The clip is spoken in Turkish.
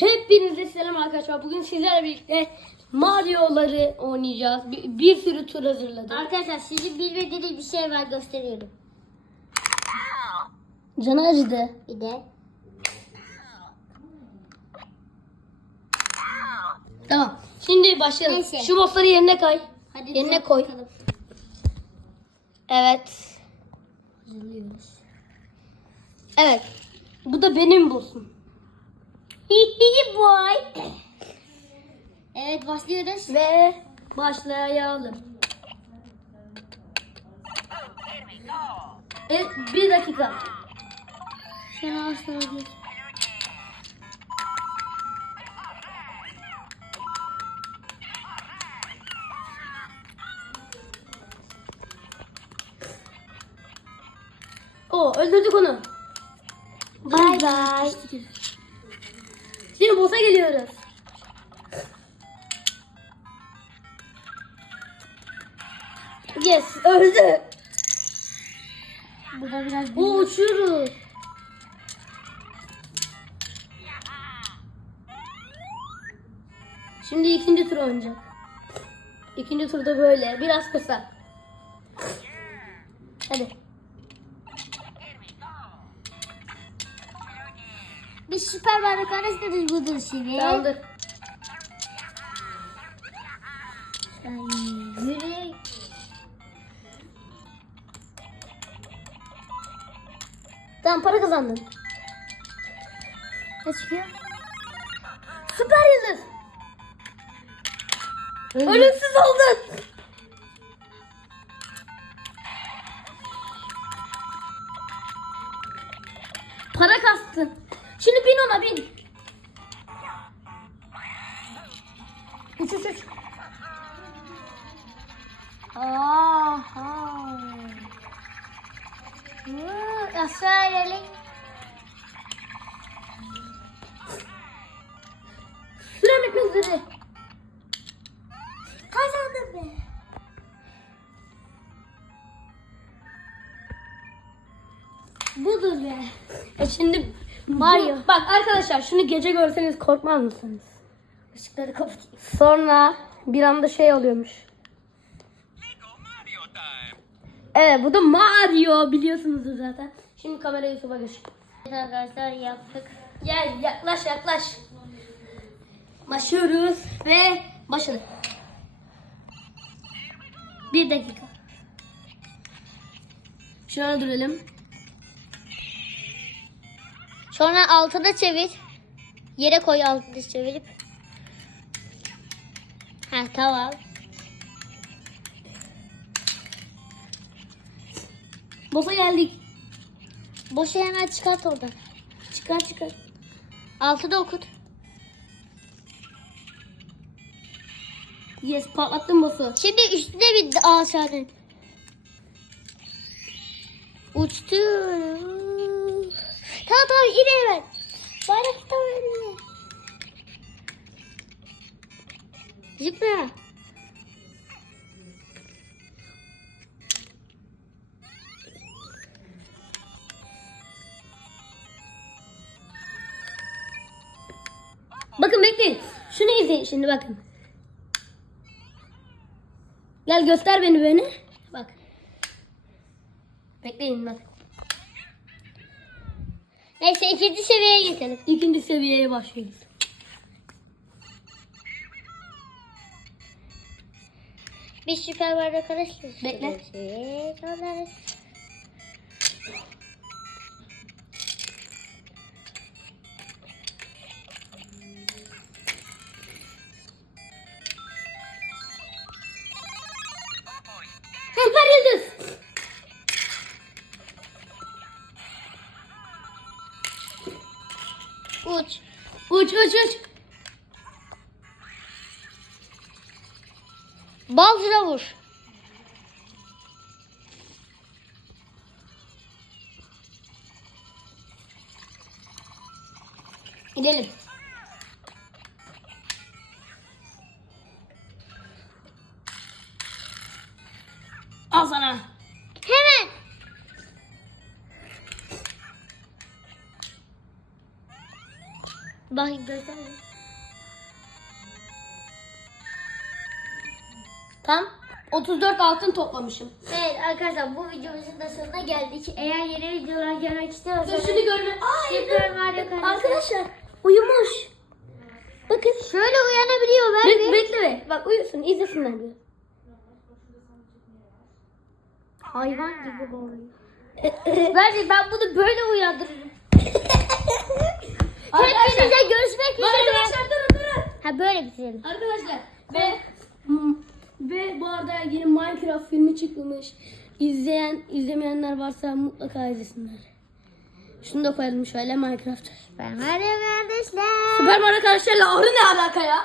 Hepinize selam arkadaşlar. Bugün sizlerle birlikte Mario'ları oynayacağız. Bir, bir sürü tur hazırladım. Arkadaşlar sizin bilmediğiniz bir şey var gösteriyorum. Canı acıdı. Bir de Tamam. Şimdi başlayalım. Neyse. Şu bossları yerine koy. hadi Yerine koy. bakalım. Evet. Hazırlıyoruz. Evet. Bu da benim boss'um. Boy. Evet başlıyoruz. Ve başlayalım. Evet, bir dakika. Sen asla gir. O öldürdük onu. Bye bye. Şimdi boss'a geliyoruz. Yes, öldü. Bu da biraz O uçuyoruz. Şimdi ikinci tur oynayacak. İkinci turda böyle. Biraz kısa. Hadi. Biz süper bardak arasındayız budur şimdi. Tamamdır. Yürü. Tamam para kazandın. Ne çıkıyor? Süper yıldız. Ölümsüz oldun. Para kastın. Şimdi bin ona bin. Uç uç uç. Aşağı inelim. Sürem bitmek üzere. Kazandım be. Budur be. E şimdi Mario. Bak arkadaşlar şunu gece görseniz korkmaz mısınız? Işıkları kapatayım. Sonra bir anda şey oluyormuş. Evet bu da Mario biliyorsunuzdur zaten. Şimdi kamerayı Yusuf'a göster. Evet arkadaşlar yaptık. Gel yaklaş yaklaş. Başlıyoruz ve başladık. Bir dakika. Şöyle duralım. Sonra altına çevir. Yere koy altına çevirip. Ha tamam. Boss'a geldik. Boşu hemen çıkart oradan. Çıkar çıkar. Altına okut. Yes patlattım boss'u. Şimdi üstüne bir de aşağıdan. Uçtu. Tamam tamam in hemen. Bayrak tamam önüne. Zıpla. Bakın bekleyin. Şunu izleyin şimdi bakın. Gel göster beni beni. Bak. Bekleyin bak. Neyse ikinci seviyeye geçelim. İkinci seviyeye başlıyoruz. Biz süper bardak arkadaşlar. Bekle. Evet, Balcına vur. Gidelim. Al sana. Hemen. Bak göster. Tam 34 altın toplamışım. Evet arkadaşlar bu videomuzun da sonuna geldik. Eğer yeni videolar görmek istiyorsanız şunu görme. Aa, Süper Mario. Arkadaşlar uyumuş. Bakın. Şöyle uyanabiliyor ver bir. bekle be. Bak uyusun izlesinler diyor. Hayvan gibi bağırıyor. ver bir ben bunu böyle uyandırırım. Hepinize görüşmek üzere. Arkadaşlar durun durun. Ha böyle bitirelim. Arkadaşlar ve ve bu arada yeni Minecraft filmi çıkmış. İzleyen izlemeyenler varsa mutlaka izlesinler. Şunu da koyalım şöyle Minecraft. Ben Mario kardeşler. Süper Mario arkadaşlarla arı ne alaka ya?